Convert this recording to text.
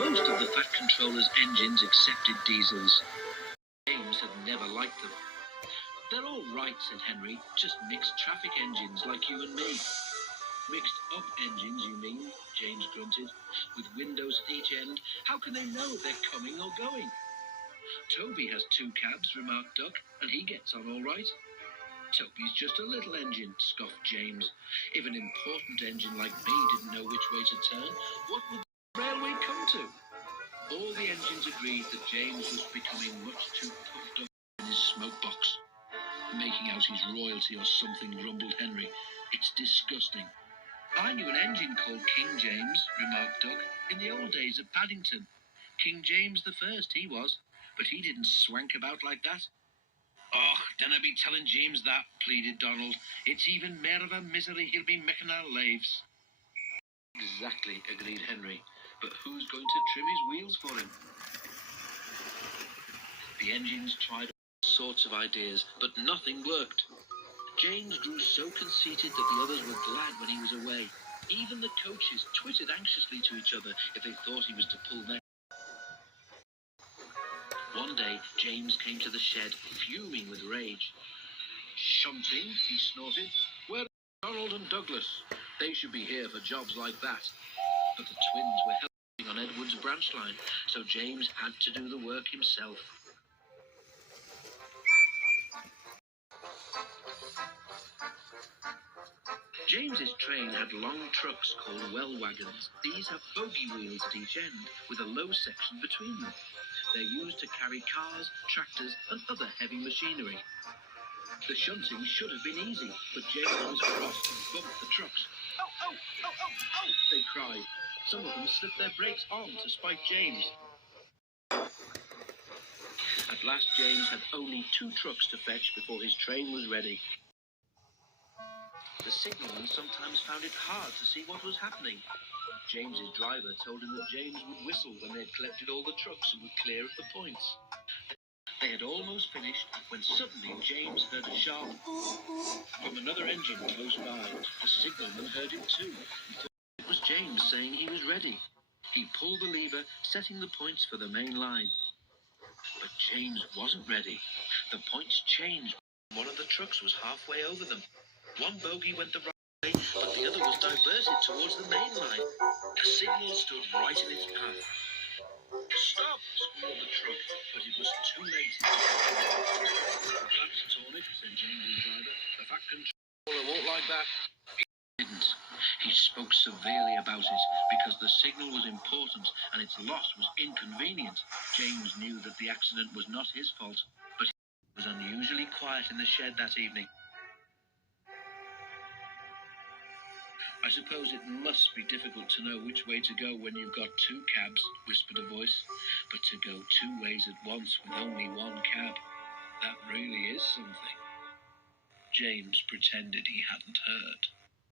Most of the Fat Controller's engines accepted diesels. James had never liked them. "They're all right," said Henry, "just mixed traffic engines like you and me." "Mixed up engines, you mean?" James grunted. "With windows at each end, how can they know if they're coming or going?" "Toby has 2 cabs," remarked Duck, "and he gets on all right." "Toby's just a little engine," scoffed James. "If an important engine like me didn't know which way to turn, what would the railway come to?" All the engines agreed that James was becoming much too puffed up in his smoke box. "Making out his royalty or something," grumbled Henry. "It's disgusting." "I knew an engine called King James," remarked Duck, "in the old days at Paddington. King James the First, he was, but he didn't swank about like that." "Och, dinna be telling James that," pleaded Donald. "It's even mair of a misery he'll be making our lives." "Exactly," agreed Henry. "But who's going to trim his wheels for him?" The engines tried all sorts of ideas, but nothing worked. James grew so conceited that the others were glad when he was away. Even the coaches twittered anxiously to each other if they thought he was to pull next. One day, James came to the shed, fuming with rage. "Shunting," he snorted. "Where are Donald and Douglas? They should be here for jobs like that." But the twins were helping on Edward's branch line, so James had to do the work himself. James's train had long trucks called well wagons. These have bogey wheels at each end, with a low section between them. They're used to carry cars, tractors, and other heavy machinery. The shunting should have been easy, but James was cross and bumped the trucks. "Oh, oh, oh, oh, oh!" they cried. Some of them slipped their brakes on to spite James. At last, James had only 2 trucks to fetch before his train was ready. The signalman sometimes found it hard to see what was happening. James's driver told him that James would whistle when they had collected all the trucks and were clear of the points. They had almost finished when suddenly James heard a sharp from another engine close by. The signalman heard it too. He thought it was James saying he was ready. He pulled the lever, setting the points for the main line. But James wasn't ready. The points changed. One of the trucks was halfway over them. One bogie went the right way, but the other was diverted towards the main line. A signal stood right in its path. "Stop!" squealed the truck, but it was too late. "That's torn it," said James's driver. "The Fat Controller won't like that." He didn't. He spoke severely about it, because the signal was important and its loss was inconvenient. James knew that the accident was not his fault, but he was unusually quiet in the shed that evening. "I suppose it must be difficult to know which way to go when you've got 2 cabs," whispered a voice. "But to go 2 ways at once with only 1 cab, that really is something." James pretended he hadn't heard.